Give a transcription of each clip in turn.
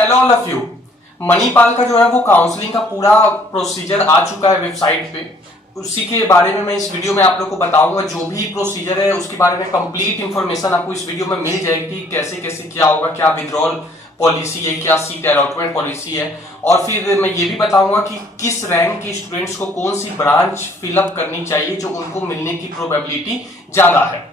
Hello all of you. Manipal का जो है वो काउंसलिंग का पूरा प्रोसीजर आ चुका है वेबसाइट पे। उसी के बारे में मैं इस वीडियो में आप लोग को बताऊंगा। जो भी प्रोसीजर है उसके बारे में कंप्लीट इंफॉर्मेशन आपको इस वीडियो में मिल जाएगी। कैसे कैसे क्या होगा, क्या विड्रॉल पॉलिसी है, क्या सीट अलॉटमेंट पॉलिसी है, और फिर मैं ये भी बताऊंगा कि किस रैंक के स्टूडेंट्स को कौन सी ब्रांच फिलअप करनी चाहिए जो उनको मिलने की प्रोबेबिलिटी ज्यादा है।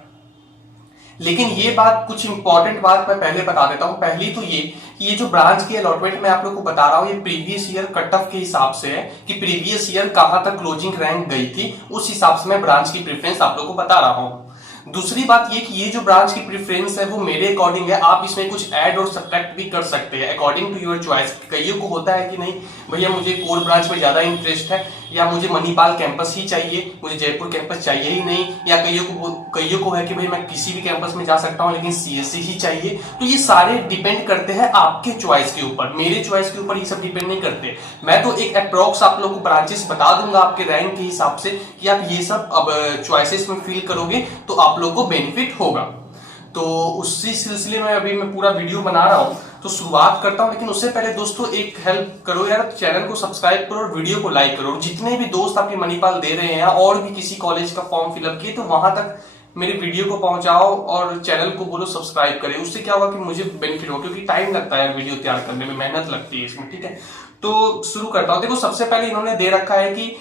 लेकिन ये बात, कुछ इंपॉर्टेंट बात मैं पहले बता देता हूं। पहली तो ये जो ब्रांच की अलॉटमेंट मैं आप लोग को बता रहा हूं, ये प्रीवियस ईयर कट ऑफ के हिसाब से है कि प्रीवियस ईयर कहां तक क्लोजिंग रैंक गई थी, उस हिसाब से मैं ब्रांच की प्रेफरेंस आप लोग को बता रहा हूं। दूसरी बात ये कि ये जो ब्रांच की प्रेफरेंस है वो मेरे अकॉर्डिंग है। आप इसमें कुछ ऐड और सब्ट्रैक्ट भी कर सकते हैं अकॉर्डिंग टू योर चॉइस। कईयों को होता है कि नहीं भैया मुझे कोर ब्रांच में ज्यादा इंटरेस्ट है, या मुझे मणिपाल कैंपस ही चाहिए, मुझे जयपुर कैंपस चाहिए ही नहीं, या कईयों को है कि भाई मैं किसी भी कैंपस में जा सकता हूं लेकिन सीएससी ही चाहिए। तो ये सारे डिपेंड करते हैं आपके चॉइस के ऊपर, मेरे चॉइस के ऊपर ये सब डिपेंड नहीं करते। मैं तो एक अप्रोक्स आप लोग को ब्रांचेस बता दूंगा आपके रैंक के हिसाब से कि आप ये सब अब चॉइसेस में फिल करोगे तो आप लोग को बेनिफिट होगा। तो उसी सिलसिले में अभी मैं पूरा वीडियो बना रहा हूं, तो शुरुआत करता हूं। लेकिन उससे पहले दोस्तों एक हेल्प करो यार, चैनल को सब्सक्राइब करो और वीडियो को लाइक करो। जितने भी दोस्त आपके मणिपाल दे रहे हैं और भी किसी कॉलेज का फॉर्म फिलअप किए, तो वहां तक मेरे वीडियो को पहुंचाओ और चैनल को बोलो सब्सक्राइब करें। उससे क्या होगा कि मुझे बेनिफिट होगा, क्योंकि टाइम लगता है वीडियो तैयार करने में, मेहनत लगती है इसमें। ठीक है, तो शुरू करता हूं। देखो सबसे पहले इन्होंने दे रखा है कि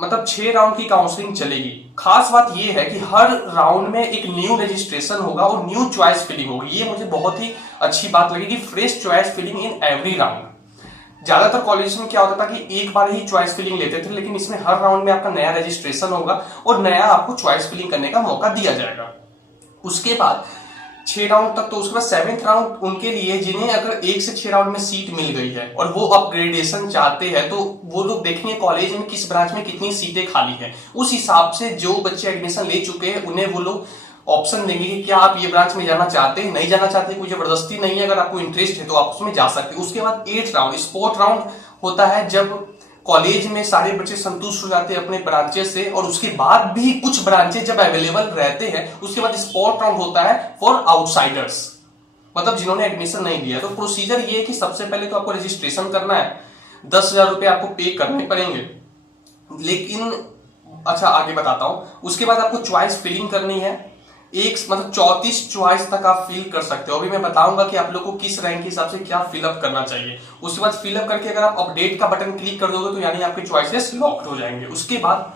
मतलब 6 राउंड की काउंसलिंग चलेगी। खास बात यह है कि हर राउंड में एक न्यू रजिस्ट्रेशन होगा और न्यू चॉइस फिलिंग होगी। ये मुझे बहुत ही अच्छी बात लगी कि fresh choice filling in every round. ज्यादातर कॉलेज में क्या होता था कि एक बार ही चॉइस फिलिंग लेते थे, लेकिन इसमें हर राउंड में आपका नया रजिस्ट्रेशन होगा और नया आपको चॉइस फिलिंग करने का मौका दिया जाएगा। उसके बाद 6 राउंड तक, तो उसके बाद 7th राउंड उनके लिए जिन्हें अगर 1 से 6 राउंड में सीट मिल गई है और वो अपग्रेडेशन चाहते हैं, तो वो लोग देखेंगे कॉलेज में किस ब्रांच में कितनी सीटें खाली है। उस हिसाब से जो बच्चे एडमिशन ले चुके हैं उन्हें वो लोग ऑप्शन देंगे कि क्या आप ये ब्रांच में जाना चाहते हैं, नहीं जाना चाहते, कोई जबरदस्ती नहीं है। अगर आपको इंटरेस्ट है तो आप उसमें जा सकते हैं। उसके बाद 8th राउंड स्पोर्ट राउंड होता है, जब कॉलेज में सारे बच्चे संतुष्ट हो जाते हैं अपने ब्रांचेस से, और उसके बाद भी कुछ ब्रांचेस जब अवेलेबल रहते हैं, उसके बाद स्पॉट राउंड होता है फॉर आउटसाइडर्स, मतलब जिन्होंने एडमिशन नहीं लिया। तो प्रोसीजर ये है कि सबसे पहले तो आपको रजिस्ट्रेशन करना है, 10,000 रुपए आपको पे करने पड़ेंगे। लेकिन अच्छा आगे बताता हूं। उसके बाद आपको चॉइस फिलिंग करनी है, मतलब 34 चॉइस तक आप फिल कर सकते हो। अभी मैं बताऊंगा कि आप लोग को किस रैंक के हिसाब से क्या फिलअप करना चाहिए। उसके बाद फिलअप करके अगर आप अपडेट का बटन क्लिक कर दोगे तो यानी आपके चॉइसेस लॉक्ड हो जाएंगे। उसके बाद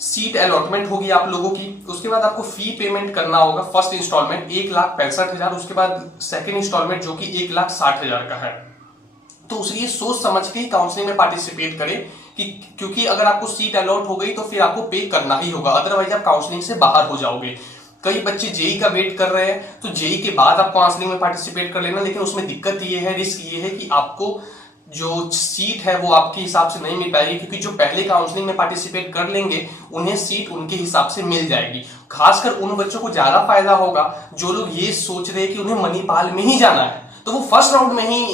सीट अलॉटमेंट होगी आप लोगों की। उसके बाद आपको फी पेमेंट करना होगा। फर्स्ट इंस्टॉलमेंट 1,65,000, उसके बाद सेकेंड इंस्टॉलमेंट जो कि 1,60,000 का है। तो इसलिए सोच समझ के काउंसलिंग में पार्टिसिपेट करें, क्योंकि अगर आपको सीट अलॉट हो गई तो फिर आपको पे करना ही होगा, अदरवाइज आप काउंसलिंग से बाहर हो जाओगे। कई बच्चे जेई का वेट कर रहे हैं, तो जेई के बाद आप काउंसलिंग में पार्टिसिपेट कर लेना। लेकिन उसमें दिक्कत ये है, रिस्क ये है कि आपको जो सीट है वो आपके हिसाब से नहीं मिल पाएगी, क्योंकि जो पहले काउंसलिंग में पार्टिसिपेट कर लेंगे उन्हें सीट उनके हिसाब से मिल जाएगी। खासकर उन बच्चों को ज्यादा फायदा होगा जो लोग ये सोच रहे हैं कि उन्हें मणिपाल में ही जाना है, तो वो फर्स्ट राउंड में ही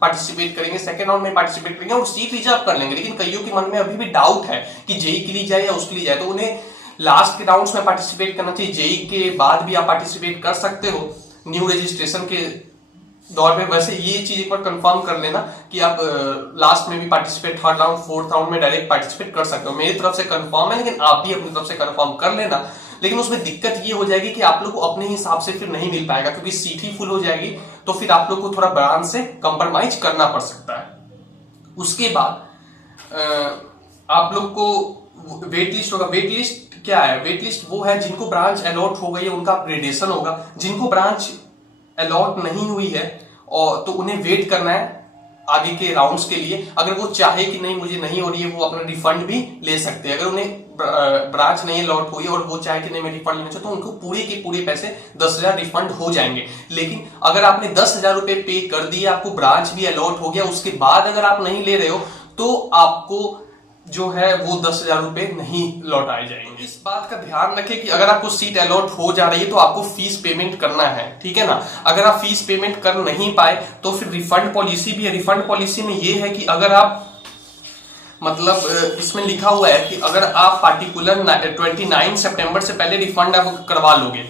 पार्टिसिपेट करेंगे, सेकंड राउंड में पार्टिसिपेट करेंगे और सीट रिजर्व कर लेंगे। लेकिन कईयों के मन में अभी भी डाउट है कि जेई के लिए जाए या उसके लिए जाए, तो उन्हें लास्ट के राउंड्स में पार्टिसिपेट करना चाहिए। जेई के बाद भी आप पार्टिसिपेट कर सकते हो न्यू रजिस्ट्रेशन के दौर में। वैसे ये चीज एक बार कंफर्म कर लेना कि आप लास्ट में भी participate, 3rd round 4th round में डायरेक्ट पार्टिसिपेट कर सकते हो। मेरी तरफ से कंफर्म है, लेकिन आप भी अपनी तरफ से कंफर्म कर लेना। लेकिन उसमें दिक्कत ये हो जाएगी कि आप लोग को अपने हिसाब से फिर नहीं मिल पाएगा, क्योंकि सीट ही फुल हो जाएगी, तो फिर आप लोग को थोड़ा ब्रांच से कंप्रोमाइज करना पड़ सकता है। उसके बाद आप लोग को वेट लिस्ट होगा। वेट लिस्ट क्या है? वेट लिस्ट वो है जिनको ब्रांच अलॉट हो गई है, उनका अपग्रेडेशन होगा। जिनको ब्रांच अलॉट नहीं हुई है और तो उन्हें वेट करना है आगे के राउंड्स के लिए। अगर वो चाहे कि नहीं मुझे नहीं हो रही है, वो अपना रिफंड भी ले सकते हैं। अगर उन्हें ब्रांच नहीं अलॉट हुई और वो चाहे कि नहीं मैं रिफंड लेना चाहता हूं, तो उनको पूरे के पूरे पैसे 10,000 रिफंड हो जाएंगे। लेकिन अगर आपने 10,000 रुपए पे कर दिए, आपको ब्रांच भी अलॉट हो गया, उसके बाद अगर आप नहीं ले रहे हो तो आपको जो है वो 10,000 रुपए नहीं लौटाए जाएंगे। इस बात का ध्यान रखें कि अगर आपको सीट अलॉट हो जा रही है तो आपको फीस पेमेंट करना है, ठीक है ना। अगर आप फीस पेमेंट कर नहीं पाए तो फिर रिफंड पॉलिसी भी है। रिफंड पॉलिसी में ये है कि अगर आप मतलब इसमें लिखा हुआ है कि अगर आप पार्टिकुलर 29 सितंबर से पहले रिफंड आप करवा लोगे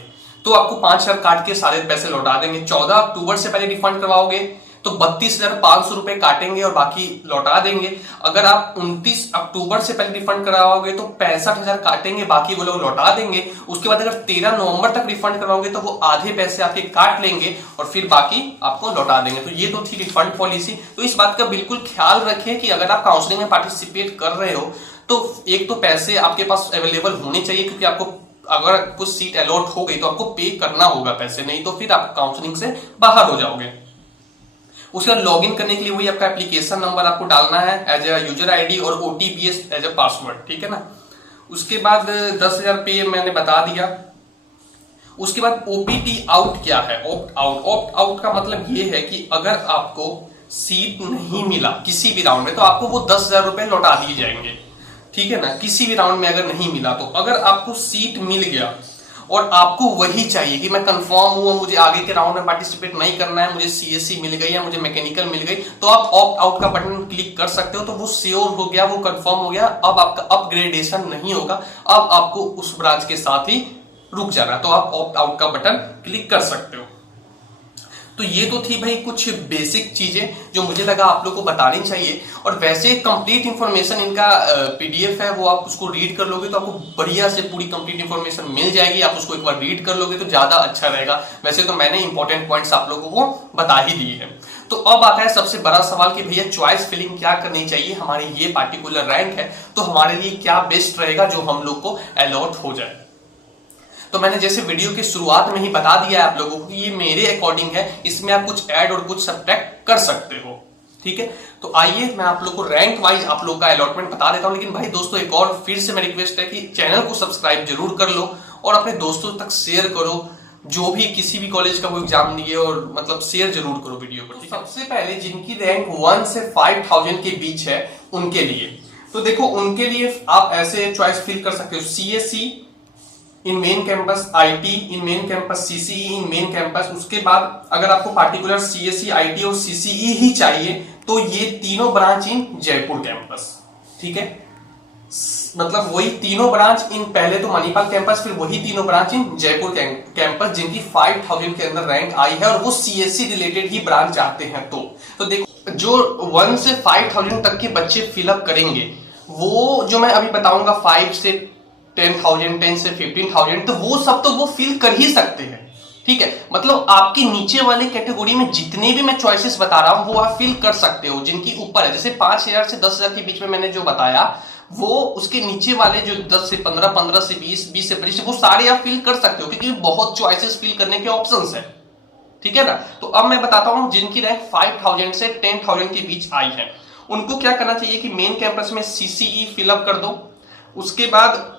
तो आपको 5,000 काट के सारे पैसे लौटा देंगे। 14 अक्टूबर से पहले रिफंड करवाओगे तो 32,500 रुपए काटेंगे और बाकी लौटा देंगे। अगर आप 29 अक्टूबर से पहले रिफंड कराओगे तो 65,000 काटेंगे, बाकी वो लोग लौटा देंगे। उसके बाद अगर 13 नवंबर तक रिफंड कराओगे तो वो आधे पैसे आपके काट लेंगे और फिर बाकी आपको लौटा देंगे। तो ये तो थी रिफंड पॉलिसी। तो इस बात का बिल्कुल ख्याल रखें कि अगर आप काउंसलिंग में पार्टिसिपेट कर रहे हो तो एक तो पैसे आपके पास अवेलेबल होने चाहिए, क्योंकि आपको अगर कुछ सीट अलॉट हो गई तो आपको पे करना होगा पैसे, नहीं तो फिर आप काउंसलिंग से बाहर हो जाओगे। उसके बाद लॉग इन करने के लिए वही आपका एप्लीकेशन नंबर आपको डालना है एज ए यूजर आईडी और ओटीपीएस एज ए पासवर्ड, ठीक है ना। उसके बाद 10,000 पे मैंने बता दिया। उसके बाद ओपीटी आउट क्या है? Opt out. ऑप्ट आउट का मतलब ये है कि अगर आपको सीट नहीं मिला किसी भी राउंड में तो आपको वो 10,000 रुपए लौटा दिए जाएंगे, ठीक है ना। किसी भी राउंड में अगर नहीं मिला तो अगर आपको सीट मिल गया और आपको वही चाहिए कि मैं कंफर्म हूं, मुझे आगे के राउंड में पार्टिसिपेट नहीं करना है, मुझे सीएससी मिल गई या मुझे मैकेनिकल मिल गई, तो आप ऑप्ट आउट का बटन क्लिक कर सकते हो। तो वो श्योर हो गया, वो कंफर्म हो गया, अब आपका अपग्रेडेशन नहीं होगा, अब आपको उस ब्रांच के साथ ही रुक जाना। तो आप ऑप्ट आउट का बटन क्लिक कर सकते हो। तो ये तो थी भाई कुछ बेसिक चीजें जो मुझे लगा आप लोग को बतानी चाहिए। और वैसे कंप्लीट इंफॉर्मेशन इनका पीडीएफ है, वो आप उसको रीड कर लोगे तो आपको बढ़िया से पूरी कंप्लीट इंफॉर्मेशन मिल जाएगी। आप उसको एक बार रीड कर लोगे तो ज्यादा अच्छा रहेगा। वैसे तो मैंने इंपॉर्टेंट पॉइंट्स आप लोगों को बता ही दिए हैं। तो अब आता है सबसे बड़ा सवाल कि भैया चॉइस फिलिंग क्या करनी चाहिए, हमारी ये पार्टिकुलर रैंक है तो हमारे लिए क्या बेस्ट रहेगा जो हम लोग को अलॉट हो जाए। तो मैंने जैसे वीडियो की शुरुआत में ही बता दिया है आप लोगों को कि ये मेरे अकॉर्डिंग है, इसमें आप कुछ ऐड और कुछ सब्ट्रैक्ट कर सकते हो, ठीक है। तो आइए मैं आप लोग को रैंक वाइज आप लोग का अलॉटमेंट बता देता हूं। लेकिन भाई दोस्तों एक और फिर से मेरी रिक्वेस्ट है कि चैनल को सब्सक्राइब जरूर कर लो और अपने दोस्तों तक शेयर करो, जो भी किसी भी कॉलेज का वो एग्जाम दिए, और मतलब शेयर जरूर करो वीडियो को। तो सबसे पहले जिनकी रैंक 1 से 5,000 के बीच है उनके लिए, तो देखो उनके लिए आप ऐसे चॉइस फिल कर सकते हो। CSC in main campus, IT in main campus, CCE in main campus. उसके बाद अगर आपको पार्टिकुलर सीएससी, आईटी और सीसीई ही चाहिए तो ये तीनों ब्रांच इन जयपुर कैंपस, ठीक है। मतलब वही तीनों ब्रांच इन, पहले तो मणिपाल कैंपस, फिर वही तीनों ब्रांच इन जयपुर कैंपस जिनकी 5,000 के अंदर रैंक आई है और वो सीएससी रिलेटेड ही ब्रांच चाहते हैं। तो देखो जो 1 से 5,000 तक के बच्चे फिलअप करेंगे, वो जो मैं अभी बताऊंगा 5 से 10,000, 10 से 15,000, तो वो सब तो वो फिल कर ही सकते हैं, ठीक है। मतलब आपकी नीचे वाले कैटेगरी में जितने भी मैं चॉइसेस बता रहा हूं वो आप फिल कर सकते हो। जिनकी ऊपर है, जैसे 5,000 से 10,000 के बीच में मैंने जो बताया, वो उसके नीचे वाले जो 10 से 15, 15 से 20, 20 से 25, वो सारे आप फिल कर सकते हो क्योंकि बहुत चॉइसेस फिल करने के ऑप्शंस है, ठीक है ना। तो अब मैं बताता हूं जिनकी रैंक 5,000 से 10,000 के बीच आई है उनको क्या करना चाहिए कि मेन कैंपस में सीसीई फिलअप कर दो। उसके बाद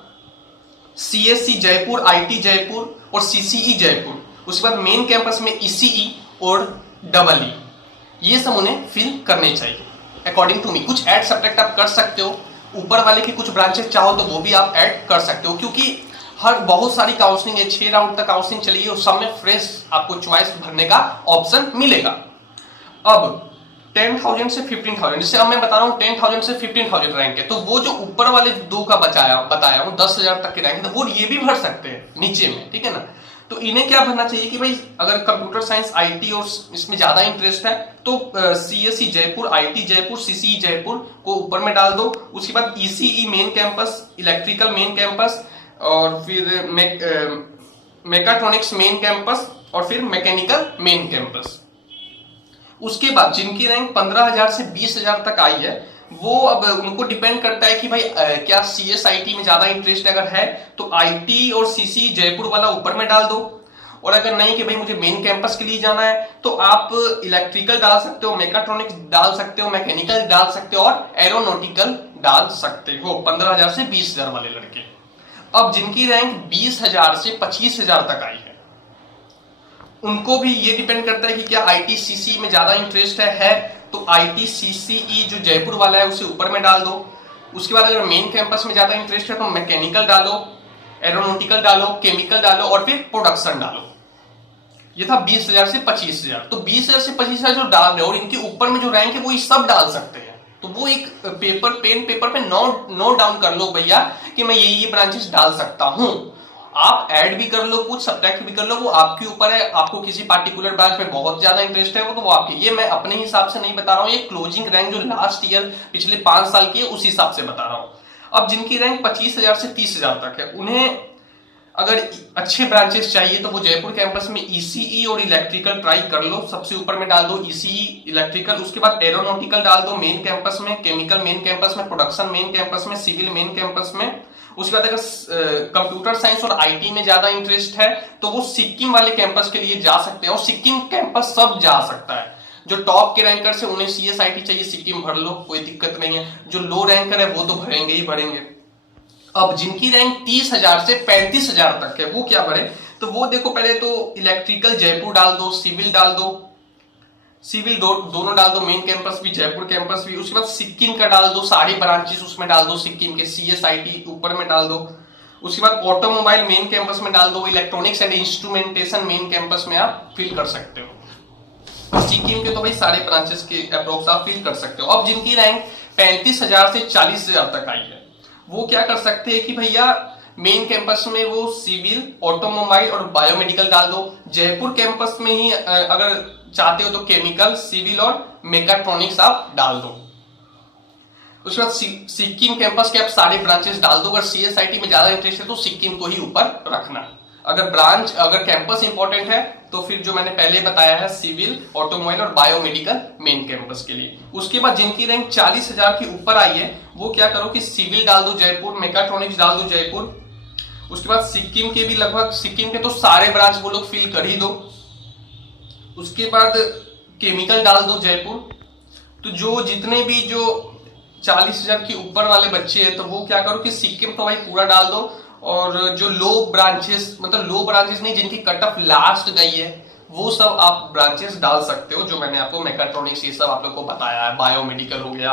सीएससी जयपुर, आईटी जयपुर और सीसीई जयपुर। उसके बाद मेन कैंपस में ईसीई और डबल ई, ये सब उन्हें फिल करने चाहिए अकॉर्डिंग टू मी। कुछ ऐड सब्ट्रैक्ट आप कर सकते हो, ऊपर वाले के कुछ ब्रांचेस चाहो तो वो भी आप ऐड कर सकते हो, क्योंकि हर बहुत सारी काउंसलिंग है, 6 राउंड तक काउंसलिंग चली है और सब में फ्रेश आपको चॉइस भरने का ऑप्शन मिलेगा। अब 10,000 से 15,000, जैसे अब मैं बता रहा हूँ 10,000 से 15,000 रैंक है, तो वो जो ऊपर वाले दो का बताया हूँ 10,000 तक के रैंक है, तो वो ये भी भर सकते हैं नीचे में, ठीक है ना। तो इन्हें क्या भरना चाहिए कि भाई अगर कंप्यूटर साइंस, आईटी और इसमें ज्यादा इंटरेस्ट है तो CSC Jaipur, IT Jaipur, CCE Jaipur को ऊपर में डाल दो। उसके बाद ECE main campus, electrical main campus और फिर मेकाट्रॉनिक्स मेन कैंपस और फिर मैकेनिकल मेन कैंपस। उसके बाद जिनकी रैंक 15,000 से 20,000 तक आई है वो अब उनको डिपेंड करता है कि भाई क्या सीएसआईटी में ज्यादा इंटरेस्ट अगर है तो आईटी और सीसी जयपुर वाला ऊपर में डाल दो, और अगर नहीं कि भाई मुझे मेन कैंपस के लिए जाना है तो आप इलेक्ट्रिकल डाल सकते हो, मेकाट्रॉनिक्स डाल सकते हो, मैकेनिकल डाल सकते हो और एरोनॉटिकल डाल सकते हो 15,000 से 20,000 वाले लड़के। अब जिनकी रैंक 20,000 से 25,000 तक आई है उनको भी ये डिपेंड करता है कि क्या आईटी सीसी में ज्यादा इंटरेस्ट है तो आईटी सीसीई जो जयपुर वाला है उसे ऊपर में डाल दो। उसके बाद अगर मेन कैंपस में ज्यादा इंटरेस्ट है तो मैकेनिकल डालो, एरोनॉटिकल डालो, केमिकल डालो और फिर प्रोडक्शन डालो। ये था 20,000 से 25,000। तो 20,000 से 25,000 जो डाल रहे हो और इनके ऊपर में जो रैंक है वो ये सब डाल सकते हैं। तो वो एक पेपर पे नोट डाउन कर लो भैया कि मैं ये ब्रांचेस डाल सकता हूं। आप ऐड भी कर लो, कुछ सब्ट्रैक्ट भी कर लो, वो आपके ऊपर है। आपको किसी पार्टिकुलर ब्रांच में बहुत ज्यादा इंटरेस्ट है वो तो वो आपकी, ये मैं अपने हिसाब से नहीं बता रहा हूँ, ये क्लोजिंग रैंक जो लास्ट ईयर पिछले 5 साल की है उस हिसाब से बता रहा हूँ। अब जिनकी रैंक 25,000 से 30,000 तक है, उन्हें अगर अच्छे ब्रांचेस चाहिए तो वो जयपुर कैंपस में ईसीई और इलेक्ट्रिकल ट्राई कर लो, सबसे ऊपर में डाल दो ईसीई इलेक्ट्रिकल, उसके बाद एरोनॉटिकल डाल दो मेन कैंपस में, केमिकल मेन कैंपस में, प्रोडक्शन मेन कैंपस में, सिविल मेन कैंपस में। उसके बाद अगर कंप्यूटर साइंस और आईटी में ज्यादा इंटरेस्ट है तो वो सिक्किम वाले कैंपस के लिए जा सकते हैं, और सिक्किम कैंपस सब जा सकता है। जो टॉप के रैंकर है उन्हें सीएसआईटी चाहिए, सिक्किम भर लो, कोई दिक्कत नहीं है। जो लो रैंकर है वो तो भरेंगे ही भरेंगे। अब जिनकी रैंक 30,000 से 35,000 तक है वो क्या भरे, तो वो देखो पहले तो इलेक्ट्रिकल जयपुर डाल दो, सिविल डाल दो, सिविल दोनों डाल दो, मेन कैंपस भी जयपुर कैंपस भी। उसके बाद सिक्किम का डाल दो, सारी ब्रांचेस उसमें डाल दो सिक्किम के, सीएसआईटी ऊपर में डाल दो। उसके बाद ऑटोमोबाइल मेन कैंपस में डाल दो, electronics and instrumentation main campus में आप फिल कर सकते हो। सिक्किम के तो भाई सारे ब्रांचेस के अप्रोक्स आप फिल कर सकते हो। अब जिनकी रैंक 35,000 से 40,000 तक आई है वो क्या कर सकते हैं कि भैया मेन कैंपस में वो सिविल, ऑटोमोबाइल और बायोमेडिकल डाल दो। जयपुर कैंपस में ही अगर चाहते हो तो केमिकल, सिविल और मेकाट्रॉनिक्स आप डाल दो। उसके बाद सिक्किम कैंपस के आप सारे ब्रांचेस डाल दो। अगर सीएसआईटी में ज्यादा इंटरेस्ट है तो सिक्किम को ही ऊपर रखना। अगर कैंपस इंपॉर्टेंट है तो फिर जो मैंने पहले बताया है सिविल, ऑटोमोबाइल और बायोमेडिकल मेन कैंपस के लिए। उसके बाद जिनकी रैंक 40,000 के ऊपर आई है वो क्या करो कि सिविल डाल दो जयपुर, मेकाट्रॉनिक्स डाल दो जयपुर। उसके बाद सिक्किम के भी लगभग, सिक्किम के तो सारे ब्रांच वो लोग फिल कर ही दो। उसके बाद केमिकल डाल दो जयपुर। तो जो जितने भी जो 40,000 के ऊपर वाले बच्चे हैं तो वो क्या करो कि सिक्किम तो भाई पूरा डाल दो, और जो लो ब्रांचेस, मतलब लो ब्रांचेस नहीं, जिनकी कट ऑफ लास्ट गई है वो सब आप ब्रांचेस डाल सकते हो, जो मैंने आपको मेकाट्रॉनिक्स ये सब आप लोग को बताया है, बायोमेडिकल हो गया,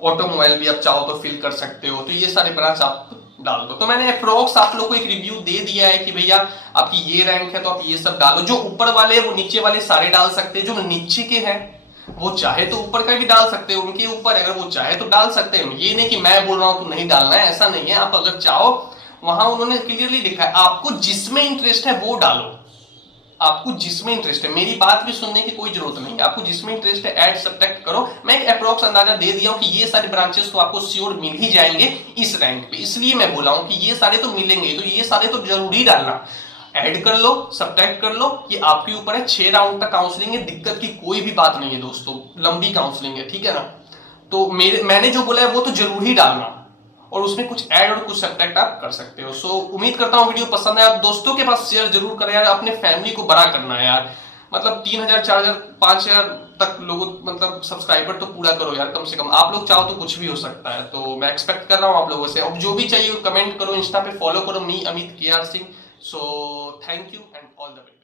ऑटोमोबाइल भी आप चाहो तो फिल कर सकते हो। तो ये सारे ब्रांच आप डाल दो। तो मैंने अप्रोक्स आप लोग को एक रिव्यू दे दिया है कि भैया आपकी ये रैंक है तो आप ये सब डालो। जो ऊपर वाले वो नीचे वाले सारे डाल सकते हैं, जो नीचे के हैं वो चाहे तो ऊपर का भी डाल सकते हो, उनके ऊपर अगर वो चाहे तो डाल सकते हैं। ये नहीं कि मैं बोल रहा हूं तो नहीं डालना है, ऐसा नहीं है। आप अगर चाहो, वहां उन्होंने क्लियरली लिखा है आपको जिसमें इंटरेस्ट है वो डालो, आपको जिसमें इंटरेस्ट है। मेरी बात भी सुनने की कोई जरूरत नहीं है, आपको जिसमें इंटरेस्ट है ऐड सब्ट्रैक्ट करो। मैं एक अप्रोक्स अंदाजा दे दिया हूं कि ये सारे ब्रांचेस तो आपको श्योर मिल ही जाएंगे इस रैंक पे, इसलिए मैं बोला हूं कि ये सारे तो मिलेंगे, तो ये सारे तो जरूरी डालना। ऐड कर लो, सब्ट्रैक्ट कर लो, ये आपके ऊपर है। 6 राउंड तक काउंसलिंग है, दिक्कत की कोई भी बात नहीं है दोस्तों, लंबी काउंसलिंग है, ठीक है ना। तो मैंने जो बोला है वो तो जरूर ही डालना, और उसमें कुछ ऐड और कुछ सब्ट्रैक्ट आप कर सकते हो। सो उम्मीद करता हूं वीडियो पसंद है। आप दोस्तों के पास शेयर जरूर करें यार, अपने फैमिली को बड़ा करना है यार। मतलब 3,000, 4,000, 5,000 तक लोगों, मतलब सब्सक्राइबर तो पूरा करो यार कम से कम। आप लोग चाहो तो कुछ भी हो सकता है, तो मैं एक्सपेक्ट कर रहा हूं आप लोगों से। अब जो भी चाहिए कमेंट करो, इंस्टा पे फॉलो करो me Amit KR Singh. So thank you and all the best.